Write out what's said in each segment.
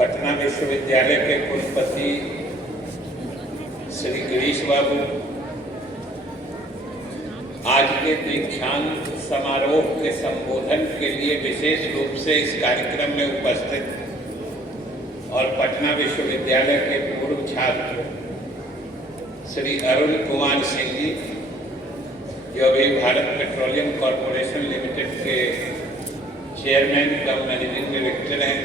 पटना विश्वविद्यालय के कुलपति श्री गिरीश बाबू, आज के दीक्षांत समारोह के संबोधन के लिए विशेष रूप से इस कार्यक्रम में उपस्थित और पटना विश्वविद्यालय के पूर्व छात्र श्री अरुण कुमार सिंह जी, जो अभी भारत पेट्रोलियम कॉरपोरेशन लिमिटेड के चेयरमैन कम मैनेजिंग डायरेक्टर हैं,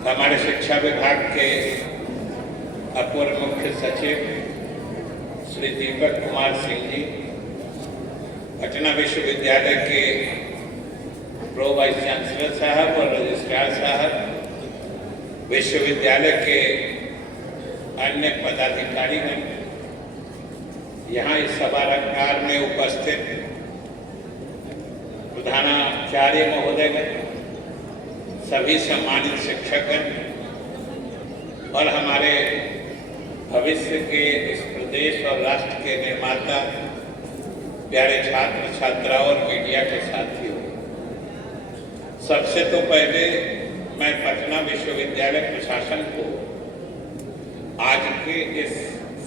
हमारे शिक्षा विभाग के अपर मुख्य सचिव श्री दीपक कुमार सिंह जी, पटना विश्वविद्यालय के प्रो वाइस चांसलर साहब और रजिस्ट्रार साहब, विश्वविद्यालय के अन्य पदाधिकारीगण, यहाँ इस सभागार में उपस्थित प्रधानाचार्य महोदयगण, सभी सम्मानित शिक्षकगण और हमारे भविष्य के इस प्रदेश और राष्ट्र के निर्माता, प्यारे छात्र छात्राओं और मीडिया के साथियों, सबसे तो पहले मैं पटना विश्वविद्यालय प्रशासन को आज के इस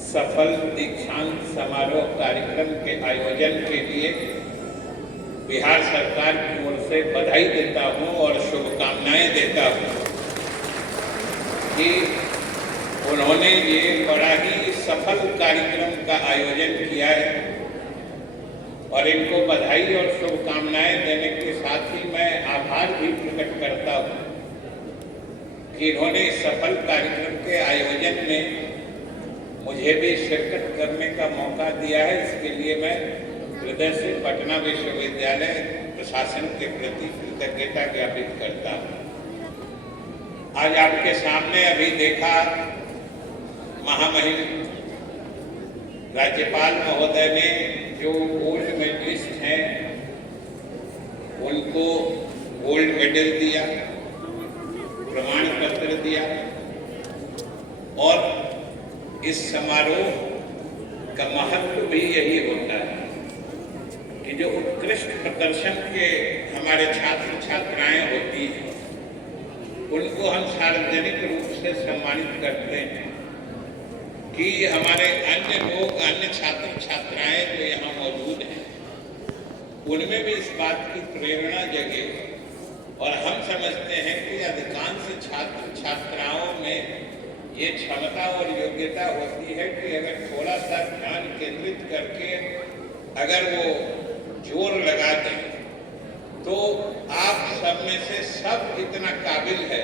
सफल दीक्षांत समारोह कार्यक्रम के आयोजन के लिए बिहार सरकार की ओर से बधाई देता हूं और शुभकामनाएं देता हूं कि उन्होंने ये बड़ा ही सफल कार्यक्रम का आयोजन किया है और इनको बधाई और शुभकामनाएं देने के साथ ही मैं आभार भी प्रकट करता हूं कि इन्होंने इस सफल कार्यक्रम के आयोजन में मुझे भी शिरकत करने का मौका दिया है। इसके लिए मैं हृदय से पटना विश्वविद्यालय प्रशासन के प्रति कृतज्ञता ज्ञापित करता हूँ। आज आपके सामने अभी देखा महामहिम राज्यपाल महोदय ने जो गोल्ड मेडलिस्ट हैं उनको गोल्ड मेडल दिया, प्रमाण पत्र दिया और इस समारोह का महत्व भी यही होता है कि जो उत्कृष्ट प्रदर्शन के हमारे छात्र छात्राएं होती हैं उनको हम सार्वजनिक रूप से सम्मानित करते हैं कि हमारे अन्य लोग, अन्य छात्र छात्राएं जो यहाँ मौजूद हैं उनमें भी इस बात की प्रेरणा जगे और हम समझते हैं कि अधिकांश छात्र छात्राओं में ये क्षमता और योग्यता होती है कि अगर थोड़ा सा ध्यान केंद्रित करके अगर वो जोर लगा दें तो आप सब में से सब इतना काबिल है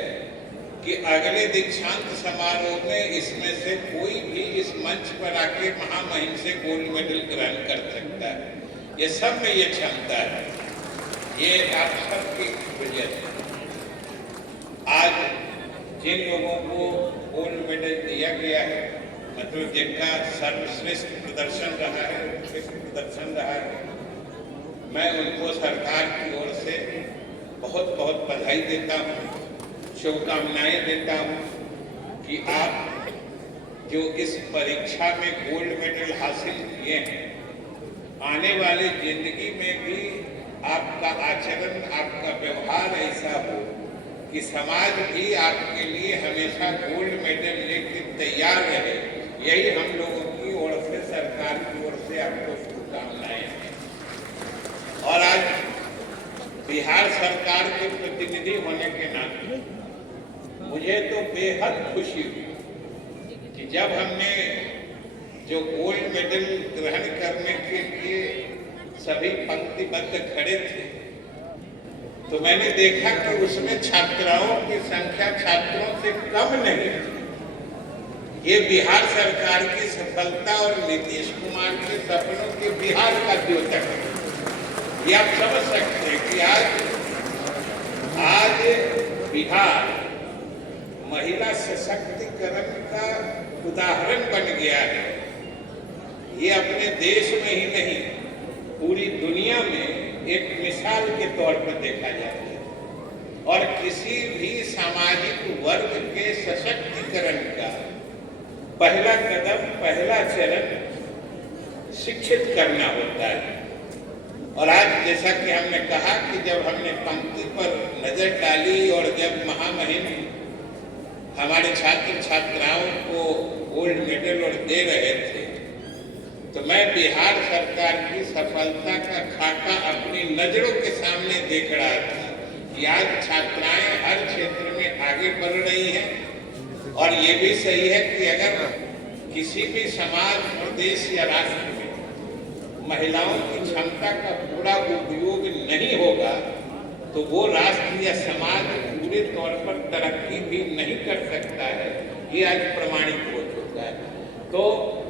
कि अगले दीक्षांत समारोह में इसमें से कोई भी इस मंच पर आके महामहिम से गोल्ड मेडल ग्रहण कर सकता है। ये सब में ये क्षमता है, ये आप सबकी वजह से। आज जिन लोगों को गोल्ड मेडल दिया गया है, मतलब जिनका सर्वश्रेष्ठ प्रदर्शन रहा है, उत्कृष्ट प्रदर्शन रहा है, मैं उनको सरकार की ओर से बहुत बहुत बधाई देता हूँ, शुभकामनाएं देता हूँ कि आप जो इस परीक्षा में गोल्ड मेडल हासिल किए हैं, आने वाली जिंदगी में भी आपका आचरण, आपका व्यवहार ऐसा हो कि समाज भी आपके लिए हमेशा गोल्ड मेडल लेके तैयार रहे। यही हम लोगों की ओर से, सरकार की ओर से आपको शुभकामनाएं हैं। और आज बिहार सरकार के प्रतिनिधि होने के नाते मुझे तो बेहद खुशी हुई कि जब हमने जो गोल्ड मेडल ग्रहण करने के लिए सभी पंक्तिबद्ध खड़े थे तो मैंने देखा कि उसमें छात्राओं की संख्या छात्रों से कम नहीं थी। ये बिहार सरकार की सफलता और नीतीश कुमार के सपनों के बिहार का द्योतक है। ये आप समझ सकते हैं कि आज बिहार महिला सशक्तिकरण का उदाहरण बन गया है। ये अपने देश में ही नहीं, पूरी दुनिया में एक मिसाल के तौर पर देखा जाता है और किसी भी सामाजिक वर्ग के सशक्तिकरण का पहला कदम, पहला चरण शिक्षित करना होता है। और आज जैसा कि हमने कहा कि जब हमने पंक्ति पर नजर डाली और जब महामहिम हमारे छात्र छात्राओं को गोल्ड मेडल और दे रहे थे, तो मैं बिहार सरकार की सफलता का खाका अपनी नजरों के सामने देख रहा था कि आज छात्राएं हर क्षेत्र में आगे बढ़ रही हैं। और ये भी सही है कि अगर किसी भी समाज, प्रदेश या राष्ट्र में महिलाओं की क्षमता का पूरा उपयोग नहीं होगा तो वो राष्ट्र या समाज पूरे तौर पर तरक्की भी नहीं कर सकता है। ये आज प्रमाणित हो चुका है। तो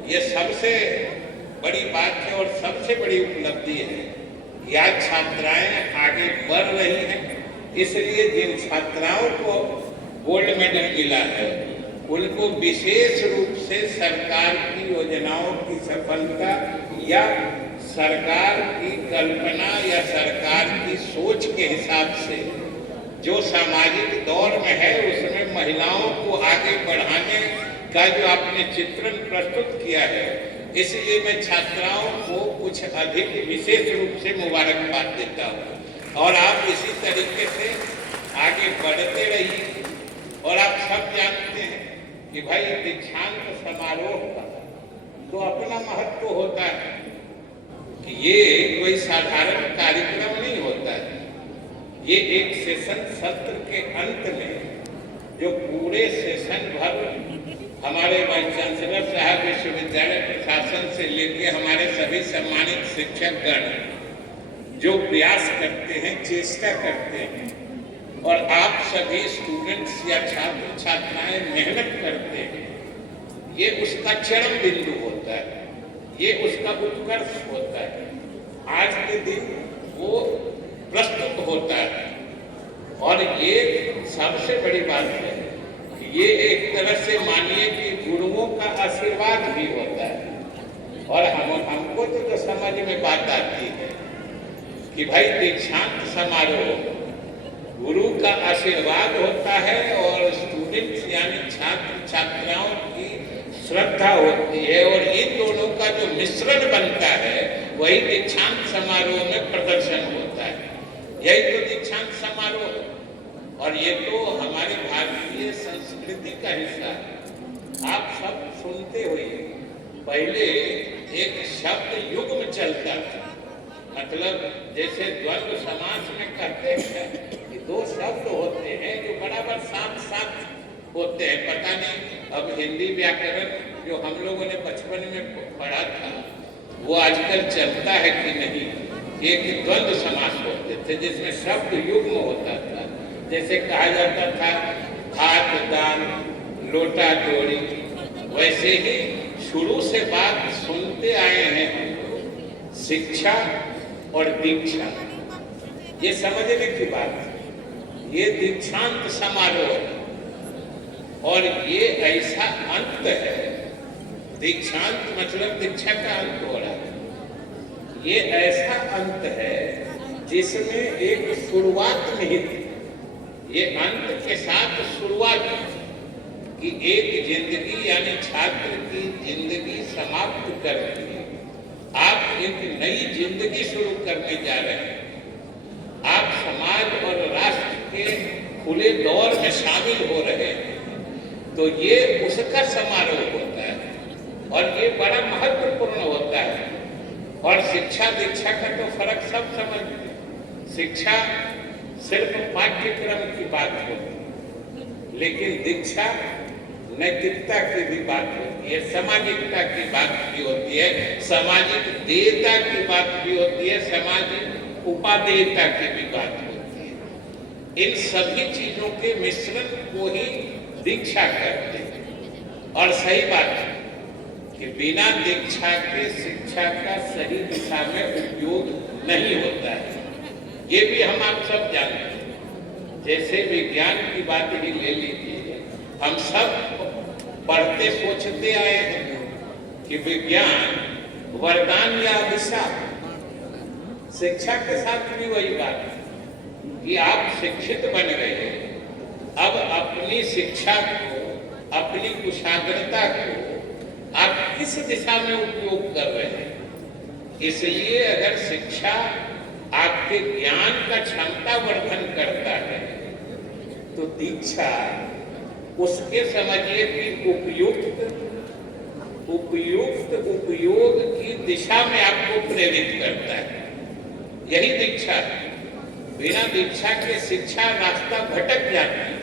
ये सबसे बड़ी बात है और सबसे बड़ी उपलब्धि है कि आज छात्राएं आगे बढ़ रही हैं। इसलिए जिन छात्राओं को गोल्ड मेडल मिला है उनको विशेष रूप से सरकार की योजनाओं की सफलता या सरकार की कल्पना या सरकार की सोच के हिसाब से जो सामाजिक दौर में है उसमें महिलाओं को आगे बढ़ाने का जो आपने चित्रण प्रस्तुत किया है, इसलिए मैं छात्राओं को कुछ अधिक विशेष रूप से मुबारकबाद देता हूँ। और आप इसी तरीके से आगे बढ़ते रहिए। और आप सब जानते हैं कि भाई दीक्षांत समारोह का तो अपना महत्व होता है कि ये कोई साधारण कार्यक्रम नहीं होता है। ये एक सेशन सत्र के अंत में जो पूरे सेशन भर हमारे वाइस चांसलर साहब, विश्वविद्यालय प्रशासन से लेके हमारे सभी सम्मानित शिक्षक गण जो प्रयास करते हैं, चेष्टा करते हैं और आप सभी स्टूडेंट्स या छात्र छात्राएं मेहनत करते हैं, ये उसका चरम बिंदु होता है, ये उसका उत्कर्ष होता है। आज के दिन वो प्रस्तुत होता है। और ये सबसे बड़ी बात है कि ये एक तरह से मानिए कि गुरुओं का आशीर्वाद भी होता है। और हमको तो समझ में बात आती है कि भाई दीक्षांत समारोह गुरु का आशीर्वाद होता है और स्टूडेंट्स यानी छात्र छात्राओं की श्रद्धा होती है। और इन दोनों का जो मिश्रण बनता है वही दीक्षांत समारोह में प्रदर्शन होता है। यही तो दीक्षांत समारोह है। और ये तो हमारी भारतीय संस्कृति का हिस्सा है। आप सब सुनते हुए पहले एक शब्द युग्म चलता था, मतलब जैसे द्वंद्व समास में कहते हैं कि दो शब्द होते हैं जो बराबर साथ साथ होते हैं। पता नहीं अब हिंदी व्याकरण जो हम लोगों ने बचपन में पढ़ा था वो आजकल चलता है कि नहीं। एक द्वंद्व समास होते थे जिसमें शब्द युग्म होता था। जैसे कहा जाता था हाथ दान लोटा डोरी, वैसे ही शुरू से बात सुनते आए हैं हम शिक्षा और दीक्षा। ये समझने की बात है। ये दीक्षांत समारोह है और ये ऐसा अंत है, दीक्षांत मतलब दीक्षा का अंत हो रहा है। ये ऐसा अंत है जिसमें एक शुरुआत निहित है। ये अंत के साथ शुरुआत कि एक जिंदगी यानी छात्र की जिंदगी समाप्त करके आप एक नई जिंदगी शुरू करने जा रहे हैं। आप समाज और राष्ट्र के खुले दौर में शामिल हो रहे हैं। तो ये उसका समारोह होता है और ये बड़ा महत्वपूर्ण होता है। और शिक्षा दीक्षा का तो फर्क सब समझते हैं। शिक्षा सिर्फ पाठ्यक्रम की बात होती है, लेकिन दीक्षा नैतिकता की भी बात होती है, सामाजिकता की बात भी होती है, सामाजिक देयता की बात भी होती है, सामाजिक उपादेयता की भी बात होती है। इन सभी चीजों के मिश्रण को ही दीक्षा करते हैं। और सही बात है कि बिना दीक्षा के शिक्षा का सही दिशा में उपयोग नहीं होता है। ये भी हम आप सब जानते हैं। जैसे विज्ञान की बात ही ले लीजिए, हम सब पढ़ते सोचते आए हैं कि विज्ञान वरदान या अभिशाप। शिक्षा के साथ भी वही बात है कि आप शिक्षित बन गए, अब अपनी शिक्षा को, अपनी कुशाग्रता को आप किस दिशा में उपयोग कर रहे हैं। इसलिए अगर शिक्षा आपके ज्ञान का क्षमता वर्धन करता है, तो दीक्षा उसके समझिए कि उपयुक्त उपयोग की दिशा में आपको प्रेरित करता है। यही दीक्षा है। बिना दीक्षा के शिक्षा रास्ता भटक जाती है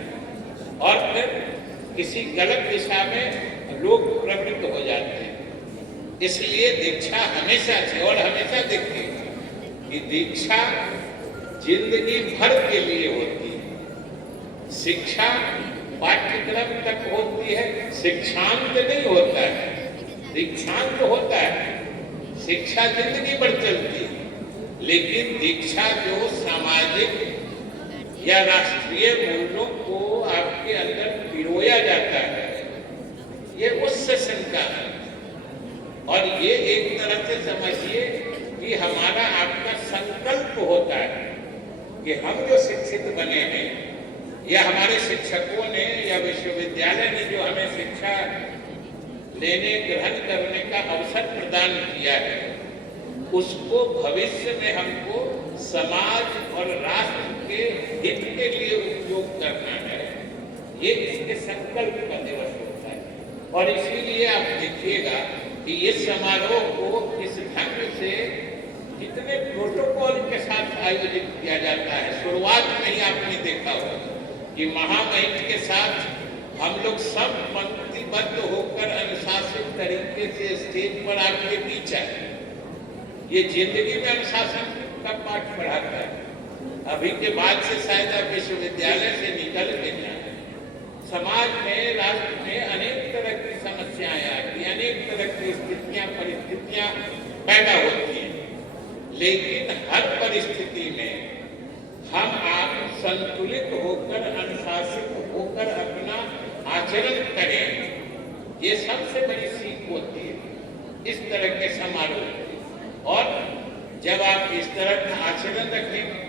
और फिर किसी गलत दिशा में लोग प्रवृत्त हो जाते हैं। इसलिए दीक्षा हमेशा से और हमेशा देखिए कि दीक्षा जिंदगी भर के लिए होती है। शिक्षा पाठ्यक्रम तक होती है, शिक्षांत नहीं होता है, दीक्षांत होता है। शिक्षा जिंदगी भर चलती है, लेकिन दीक्षा जो सामाजिक या राष्ट्रीय मूल्यों को आपके अंदर पिरोया जाता है, ये उस सेशन का है। और ये एक तरह से समझिए कि हमारा आपका संकल्प होता है कि हम जो शिक्षित बने हैं या हमारे शिक्षकों ने या विश्वविद्यालय ने जो हमें शिक्षा लेने ग्रहण करने का अवसर प्रदान किया है, उसको भविष्य में हमको समाज और राष्ट्र के हित के लिए उपयोग करना है। ये इसके संकल्प का दिवस होता है। और इसीलिए आप देखिएगा कि इस समारोह को इस ढंग से कितने प्रोटोकॉल के साथ आयोजित किया जाता है। शुरुआत में ही आपने देखा होगा कि महामहिम के साथ हम लोग सब पंक्तिबद्ध होकर अनुशासित तरीके से स्टेज पर आपके बीच आए। ये जिंदगी में अनुशासन का पाठ पढ़ाता है। अभी के बाद से शायद आप विश्वविद्यालय से निकल के जाए, समाज में राष्ट्र में अनेक तरह की समस्याएं आती, अनेक तरह की स्थितियां परिस्थितियां पैदा होती हैं, लेकिन हर परिस्थिति में हम आप संतुलित होकर अनुशासित होकर अपना आचरण करें, ये सबसे बड़ी सीख होती है इस तरह के समारोह। और जब आप इस तरह का आचरण रखेंगे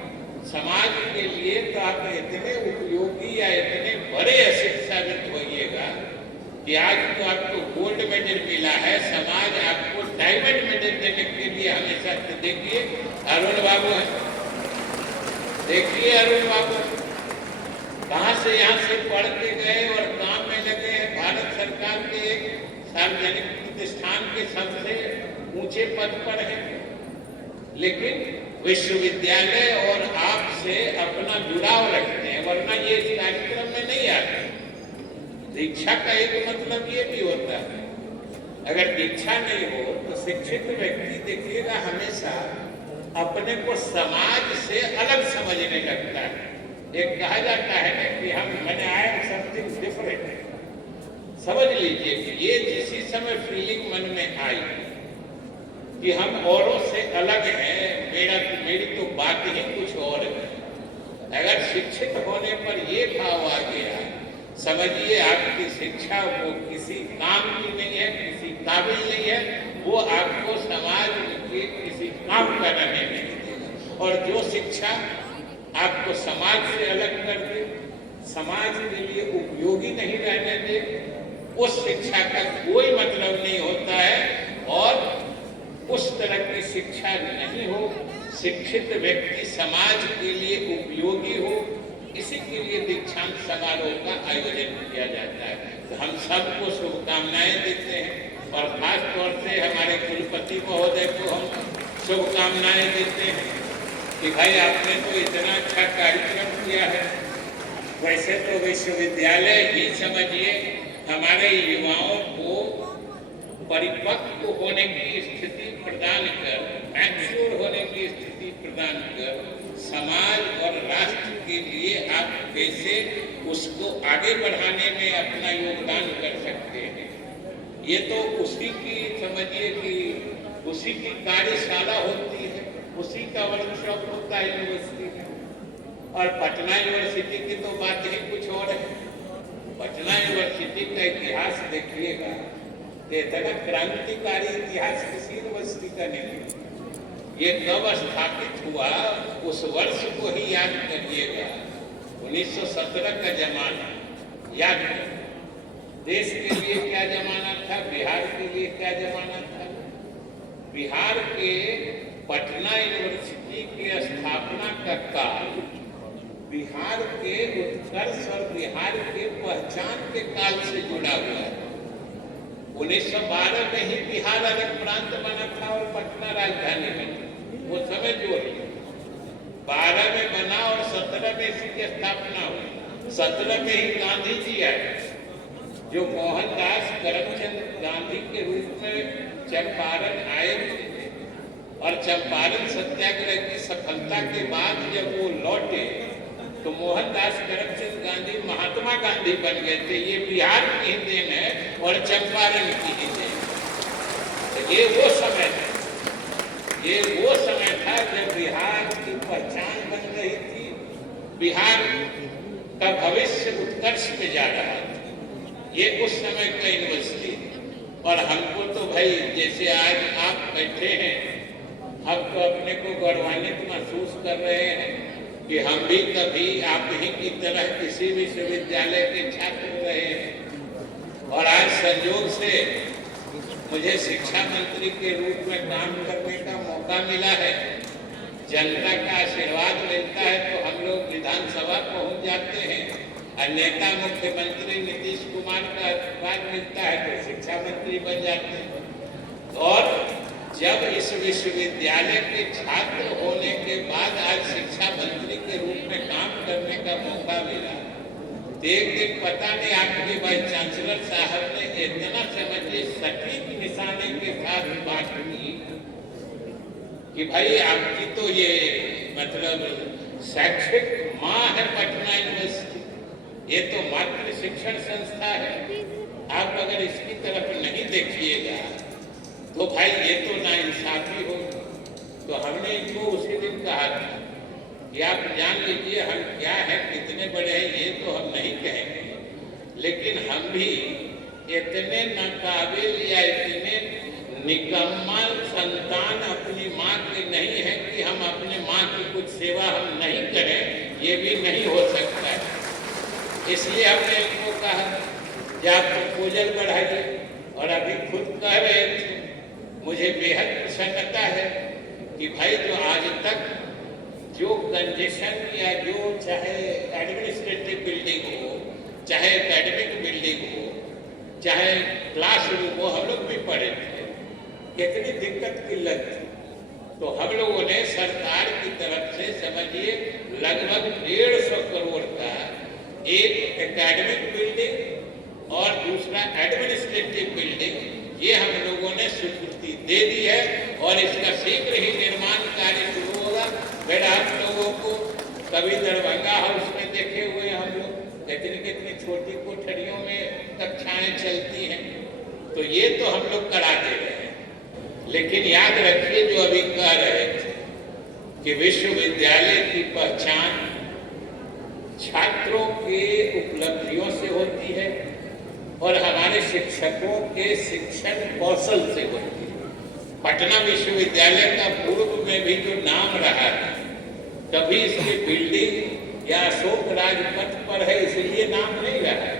समाज के लिए, तो आप इतने उपयोगी या इतने बड़े असित साबित होइएगा कि आज तो आपको गोल्ड मेडल मिला है, समाज आपको डायमंड मेडल देने के लिए हमेशा। देखिए अरुण बाबू है, देखिए अरुण बाबू कहाँ से यहाँ से पढ़ के गए और काम में लगे हैं। भारत सरकार के एक सार्वजनिक प्रतिष्ठान के सबसे ऊंचे पद पर है, लेकिन विश्वविद्यालय और आपसे अपना जुड़ाव रखते हैं, वरना ये इस कार्यक्रम में नहीं आते। दीक्षा का एक मतलब ये भी होता है, अगर दीक्षा नहीं हो तो शिक्षित व्यक्ति देखिएगा हमेशा अपने को समाज से अलग समझने लगता है। एक कहा जाता है ना कि मैंने आई एम समथिंग डिफरेंट। समझ लीजिए कि ये जिसी समय फीलिंग मन में आई कि हम औरों से अलग हैं, मेरी तो बात ही कुछ और है। अगर शिक्षित होने पर ये भाव आ गया, समझिए आपकी शिक्षा वो किसी काम की नहीं है, किसी काबिल नहीं है, वो आपको समाज के किसी काम का रहने नहीं देगा। और जो शिक्षा आपको समाज से अलग कर दे, समाज के लिए उपयोगी नहीं रहने दे, उस शिक्षा का कोई मतलब नहीं होता है। और उस तरह की शिक्षा नहीं हो, शिक्षित व्यक्ति समाज के लिए उपयोगी हो, इसी के लिए दीक्षांत समारोह का आयोजन किया जाता है। तो हम सबको शुभकामनाएं देते हैं और खास तौर से हमारे कुलपति महोदय को हम शुभकामनाएं देते हैं कि भाई आपने तो इतना अच्छा कार्यक्रम किया है। वैसे तो विश्वविद्यालय ही समझिए हमारे युवाओं को परिपक्व होने की स्थिति प्रदान कर, मैच्योर होने की स्थिति प्रदान कर, समाज और राष्ट्र के लिए आप कैसे उसको आगे बढ़ाने में अपना योगदान कर सकते हैं। ये तो उसी की समझिए कि उसी की कार्यशाला होती है, उसी का वर्कशॉप होता है यूनिवर्सिटी में। और पटना यूनिवर्सिटी की तो बात ही कुछ और है। पटना यूनिवर्सिटी का इतिहास देखिएगा, इतना क्रांतिकारी इतिहास किसी यूनिवर्सिटी का नहीं है। ये कब स्थापित हुआ उस वर्ष को ही याद करिएगा, 1917 का जमाना याद करिए। देश के लिए क्या जमाना था, बिहार के लिए क्या जमाना था। बिहार के पटना यूनिवर्सिटी की स्थापना का काल बिहार के उत्कर्ष और बिहार के पहचान के काल से जुड़ा हुआ है। 1912 में ही बिहार अलग प्रांत बना था और पटना राजधानी बनी। वो समय जोड़ लिया, 12 में बना और 17 में इसकी स्थापना हुई। 17 में ही गांधी जी आए, जो मोहनदास करमचंद गांधी के रूप में चंपारण आए थे, और चंपारण सत्याग्रह की सफलता के बाद जब वो लौटे तो मोहनदास करमचंद गांधी महात्मा गांधी बन गए थे। ये बिहार की ही देन है और चंपारण की ही देन। तो ये वो समय था, ये वो समय था जब बिहार की पहचान बन रही थी, बिहार का भविष्य उत्कर्ष पे जा रहा था। ये उस समय का यूनिवर्सिटी। और हमको तो भाई जैसे आज आप बैठे हैं, हम तो अपने को गौरवान्वित महसूस कर रहे हैं कि हम भी कभी आप ही की तरह किसी विश्वविद्यालय के छात्र रहे हैं। और आज संयोग से मुझे शिक्षा मंत्री के रूप में काम करने का मौका मिला है। जनता का आशीर्वाद मिलता है तो हम लोग विधानसभा पहुंच जाते हैं, और नेता मुख्यमंत्री नीतीश कुमार का आशीर्वाद मिलता है तो शिक्षा मंत्री बन जाते हैं। और जब इस विश्वविद्यालय के छात्र होने के बाद आज शिक्षा मंत्री के रूप में काम करने का मौका मिला, तो एक दिन पता नहीं आपके वाइस चांसलर साहब ने इतना समझिए सटीक निशाने के साथ बात की कि भाई आपकी तो ये मतलब शैक्षिक माँ है पटना यूनिवर्सिटी, ये तो मात्र शिक्षण संस्था है। आप अगर इसकी तरफ नहीं देखिएगा तो भाई ये तो नाइंसाफी हो। तो हमने इनको उसी दिन कहा था कि आप जान लीजिए हम क्या है, कितने बड़े हैं ये तो हम नहीं कहेंगे, लेकिन हम भी इतने नाकाबिल या इतने निकम्मा संतान अपनी माँ के नहीं है कि हम अपने माँ की कुछ सेवा हम नहीं करें, ये भी नहीं हो सकता है। इसलिए हमने इनको कहा कि आप प्रपोजल बढ़ाइए। और अभी खुद कह रहे थे, मुझे बेहद प्रसन्नता है कि भाई जो आज तक जो कंजेशन या जो चाहे एडमिनिस्ट्रेटिव बिल्डिंग हो, चाहे एकेडमिक बिल्डिंग हो, चाहे क्लासरूम हो, हम लोग भी पढ़े थे, कितनी दिक्कत किल्लत थी। तो हम लोगों ने सरकार की तरफ से समझिए लगभग 150 करोड़ का एक एकेडमिक बिल्डिंग और दूसरा एडमिनिस्ट्रेटिव बिल्डिंग, ये हम लोगों ने स्वीकृति दे दी है और इसका शीघ्र ही निर्माण कार्य शुरू होगा। फिर आप लोगों को कभी दरभंगा हाउस में देखे हुए हम लोग, कितनी कितनी छोटी कोठरियों में कक्षाएं चलती हैं, तो ये तो हम लोग करा दे रहे हैं। लेकिन याद रखिए जो अभी कह रहे थे कि विश्वविद्यालय की पहचान छात्रों के उपलब्धियों से होती है और हमारे शिक्षकों के शिक्षण कौशल से होती है। पटना विश्वविद्यालय का पूर्व में भी जो नाम रहा है, कभी इसकी बिल्डिंग या अशोक राजपथ पर है इसलिए नाम नहीं रहा है।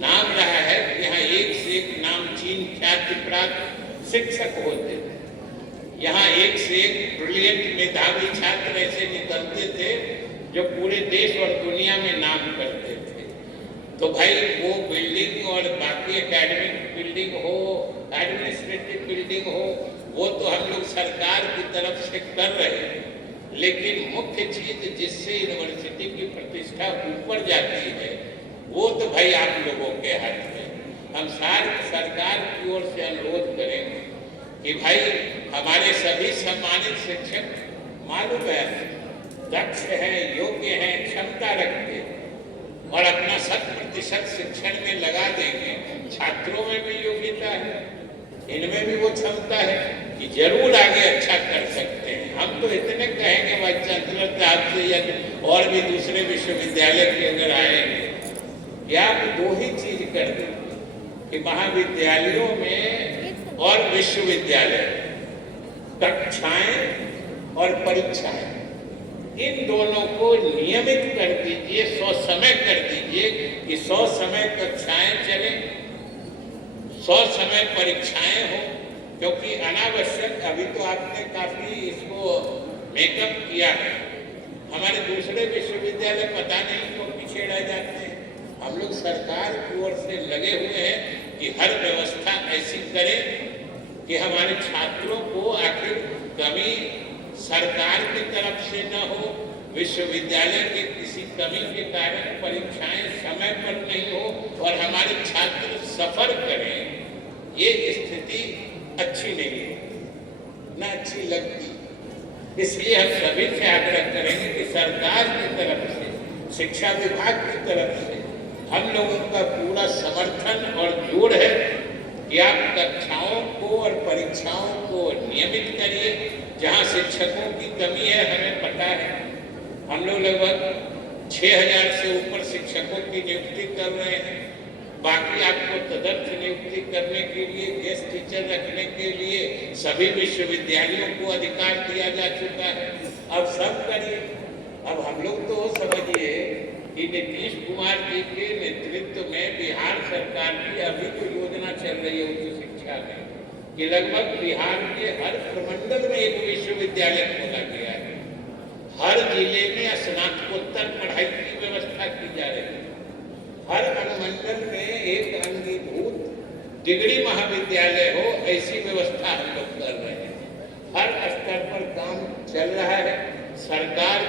नाम रहा है कि यहाँ एक से एक नामचीन ख्याति प्राप्त शिक्षक होते थे। यहाँ एक से एक ब्रिलियंट मेधावी छात्र ऐसे निकलते थे जो पूरे देश और दुनिया में नाम करते थे। तो भाई वो बिल्डिंग और बाकी एकेडमिक बिल्डिंग हो, एडमिनिस्ट्रेटिव बिल्डिंग हो, वो तो हम लोग सरकार की तरफ से कर रहे हैं, लेकिन मुख्य चीज जिससे यूनिवर्सिटी की प्रतिष्ठा ऊपर जाती है वो तो भाई आप लोगों के हाथ में। हम सरकार की ओर से अनुरोध करेंगे कि भाई हमारे सभी सम्मानित शिक्षक मालूम है दक्ष हैं, योग्य हैं, क्षमता रखते हैं और अपना 100% शिक्षण में लगा देंगे। छात्रों में भी योग्यता है, इनमें भी वो क्षमता है कि जरूर आगे अच्छा कर सकते हैं। हम तो इतने कहेंगे वाइस चांसलर साहब से या और भी दूसरे विश्वविद्यालय के अगर आएंगे कि आप दो ही चीज कर देंगे कि महाविद्यालयों में और विश्वविद्यालय कक्षाएं और परीक्षाएं, इन दोनों को नियमित कर दीजिए, 100 समय कर दीजिए कि 100 समय कक्षाएं चले, 100 समय परीक्षाएं हो, क्योंकि अनावश्यक अभी तो आपने काफी इसको मेकअप किया है। हमारे दूसरे विश्वविद्यालय पता नहीं क्यों पीछे रह जाते हैं। हम लोग सरकार की ओर से लगे हुए हैं कि हर व्यवस्था ऐसी करें कि हमारे छात्रों को आखिर कमी सरकार की तरफ से न हो, विश्वविद्यालय के किसी कमी के कारण परीक्षाएं समय पर नहीं हो और हमारे छात्र सफर करें, ये स्थिति अच्छी नहीं है, न अच्छी लगती। इसलिए हम सभी से आग्रह करेंगे कि सरकार की तरफ से, शिक्षा विभाग की तरफ से हम लोगों का पूरा समर्थन और जोड़ है कि आप कक्षाओं को और परीक्षाओं को नियमित करिए। जहां शिक्षकों की कमी है हमें पता है, हम लोग लगभग 6000 से ऊपर शिक्षकों की नियुक्ति कर रहे हैं। बाकी आपको तदर्थ नियुक्ति करने के लिए, गेस्ट टीचर रखने के लिए सभी विश्वविद्यालयों को अधिकार दिया जा चुका है। अब सब करिए। अब हम लोग तो समझिए कि नीतीश कुमार जी के नेतृत्व में बिहार सरकार की अभी जो योजना चल रही है उच्च शिक्षा में, कि लगभग बिहार के हर प्रमंडल में एक विश्वविद्यालय खोला गया है। हर जिले में स्नातकोत्तर पढ़ाई की व्यवस्था की जा रही है। हर अनुमंडल में एक अंगीभूत डिग्री महाविद्यालय हो, ऐसी व्यवस्था हम लोग कर रहे हैं। हर स्तर पर काम चल रहा है। सरकार